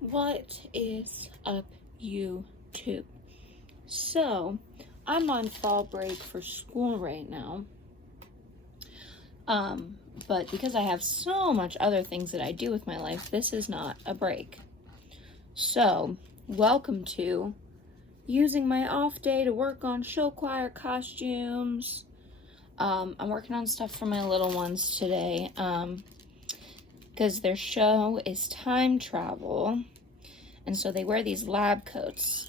What is up, YouTube? So, I'm on fall break for school right now. But because I have so much other things that I do with my life, this is not a break. So, welcome to using my off day to work on show choir costumes. I'm working on stuff for my little ones today, because their show is time travel. And so they wear these lab coats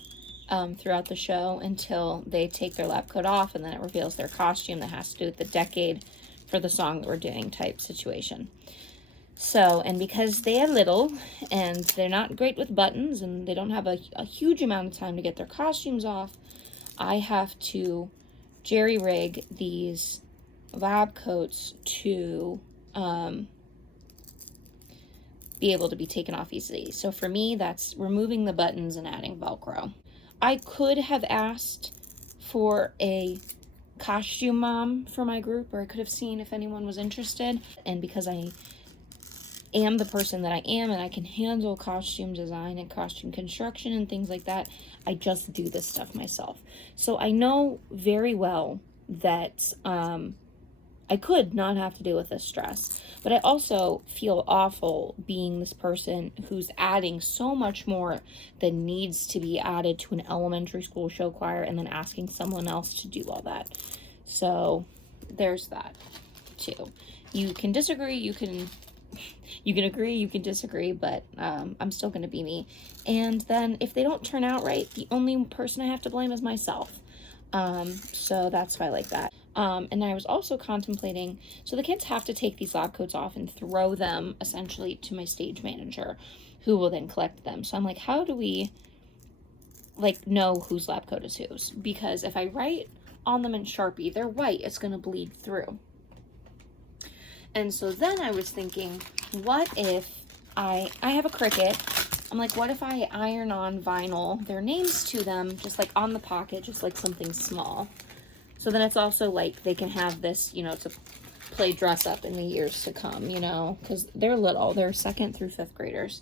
throughout the show until they take their lab coat off, and then it reveals their costume that has to do with the decade for the song that we're doing type situation. So, and because they are little and they're not great with buttons and they don't have a huge amount of time to get their costumes off, I have to jerry rig these lab coats to be able to be taken off easily. So for me, that's removing the buttons and adding Velcro. I could have asked for a costume mom for my group, or I could have seen if anyone was interested. And because I am the person that I am and I can handle costume design and costume construction and things like that, I just do this stuff myself. So I know very well that I could not have to deal with this stress, but I also feel awful being this person who's adding so much more than needs to be added to an elementary school show choir and then asking someone else to do all that. So there's that too. You can disagree, you can agree, you can disagree, but I'm still going to be me. And then if they don't turn out right, the only person I have to blame is myself. So that's why I like that. And I was also contemplating, so the kids have to take these lab coats off and throw them essentially to my stage manager, who will then collect them. So I'm like, how do we know whose lab coat is whose? Because if I write on them in Sharpie, they're white, it's going to bleed through. And so then I was thinking, what if I have a Cricut. I'm like, what if I iron on vinyl their names to them, just like on the pocket, just like something small. So then it's also like they can have this, to play dress up in the years to come, because they're little. They're 2nd through 5th graders.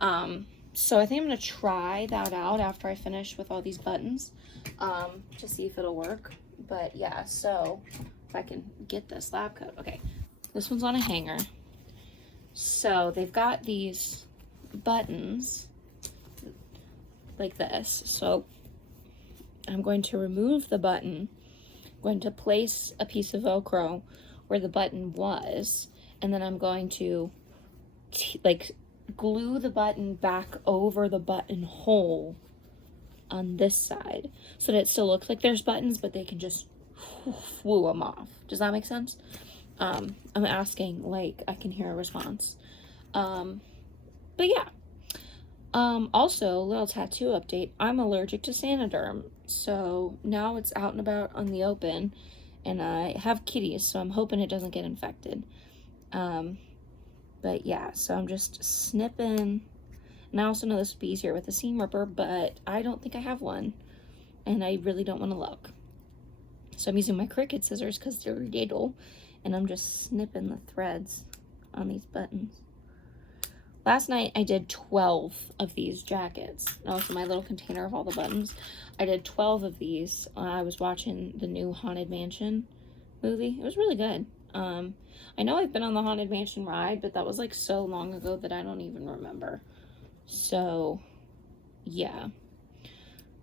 So I think I'm going to try that out after I finish with all these buttons to see if it'll work. But yeah, so if I can get this lab coat. Okay, this one's on a hanger. So they've got these buttons like this. So I'm going to remove the button, I'm going to place a piece of Velcro where the button was, and then I'm going to glue the button back over the buttonhole on this side so that it still looks like there's buttons, but they can just woo them off. Does that make sense? I'm asking, I can hear a response. But yeah. Also, little tattoo update. I'm allergic to Saniderm, so now it's out and about on the open, and I have kitties, so I'm hoping it doesn't get infected. But yeah, so I'm just snipping, and I also know this would be easier with a seam ripper, but I don't think I have one, and I really don't want to look. So I'm using my Cricut scissors because they're little, and I'm just snipping the threads on these buttons. Last night I did 12 of these jackets. Also my little container of all the buttons. I did 12 of these. I was watching the new Haunted Mansion movie. It was really good. I know I've been on the Haunted Mansion ride, but that was so long ago that I don't even remember. So yeah.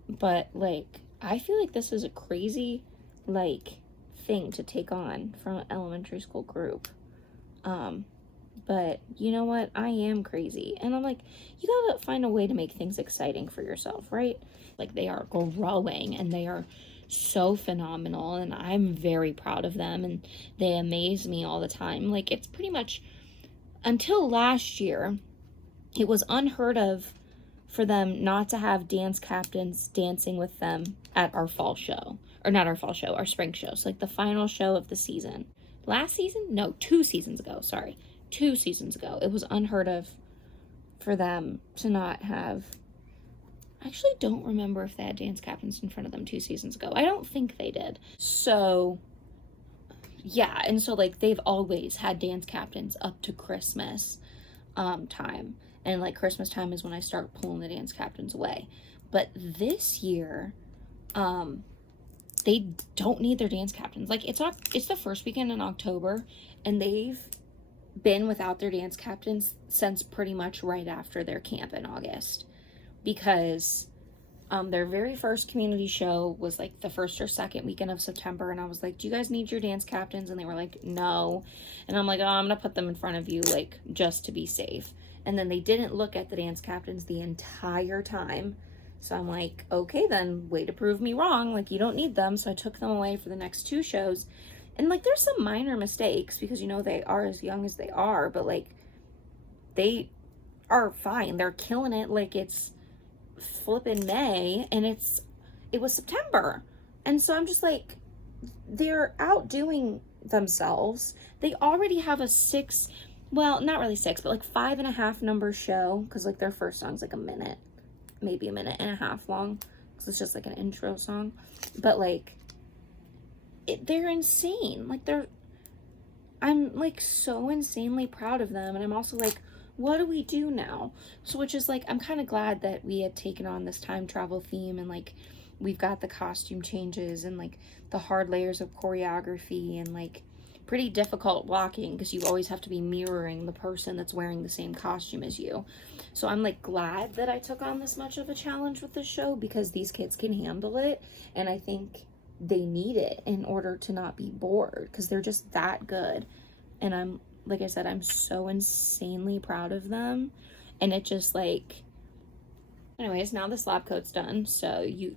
But I feel like this is a crazy thing to take on from an elementary school group. But you know what? I am crazy. And I'm like, you gotta find a way to make things exciting for yourself, right? They are growing and they are so phenomenal, and I'm very proud of them, and they amaze me all the time. It's pretty much, until last year, it was unheard of for them not to have dance captains dancing with them at our fall show. Or not our fall show, our spring show. So the final show of the season. Last season? No, 2 seasons ago, sorry. 2 seasons ago, it was unheard of for them to not have. I actually don't remember if they had dance captains in front of them 2 seasons ago. I don't think they did. So yeah, and so they've always had dance captains up to Christmas time. And like Christmas time is when I start pulling the dance captains away. But this year, they don't need their dance captains. Like it's the first weekend in October, and they've been without their dance captains since pretty much right after their camp in August, because their very first community show was like the first or second weekend of September, and I was like, do you guys need your dance captains? And they were like, no. And I'm like, oh, I'm gonna put them in front of you, like, just to be safe. And then they didn't look at the dance captains the entire time. So I'm like, okay, then way to prove me wrong. Like, you don't need them. So I took them away for the next 2 shows. And like, there's some minor mistakes because, you know, they are as young as they are, but like, they are fine. They're killing it. Like, it's flipping May and it was September. And so I'm just like, they're outdoing themselves. They already have a 6, well, not really 6, but like 5.5 number show, because like their first song's like a minute, maybe a minute and a half long, because it's just like an intro song. But like, they're insane. Like, I'm like so insanely proud of them. And I'm also like, what do we do now? So, which is like, I'm kind of glad that we had taken on this time travel theme, and like, we've got the costume changes and like the hard layers of choreography and like pretty difficult walking, because you always have to be mirroring the person that's wearing the same costume as you. So I'm like glad that I took on this much of a challenge with this show, because these kids can handle it, and I think they need it in order to not be bored, because they're just that good. And I'm, like I said, I'm so insanely proud of them. And it just like, anyways, now the slab coat's done. So you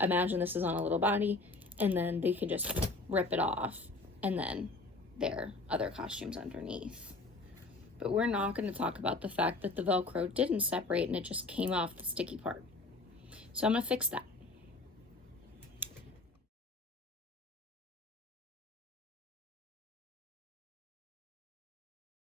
imagine this is on a little body, and then they can just rip it off, and then their other costumes underneath. But we're not going to talk about the fact that the Velcro didn't separate and it just came off the sticky part. So I'm going to fix that.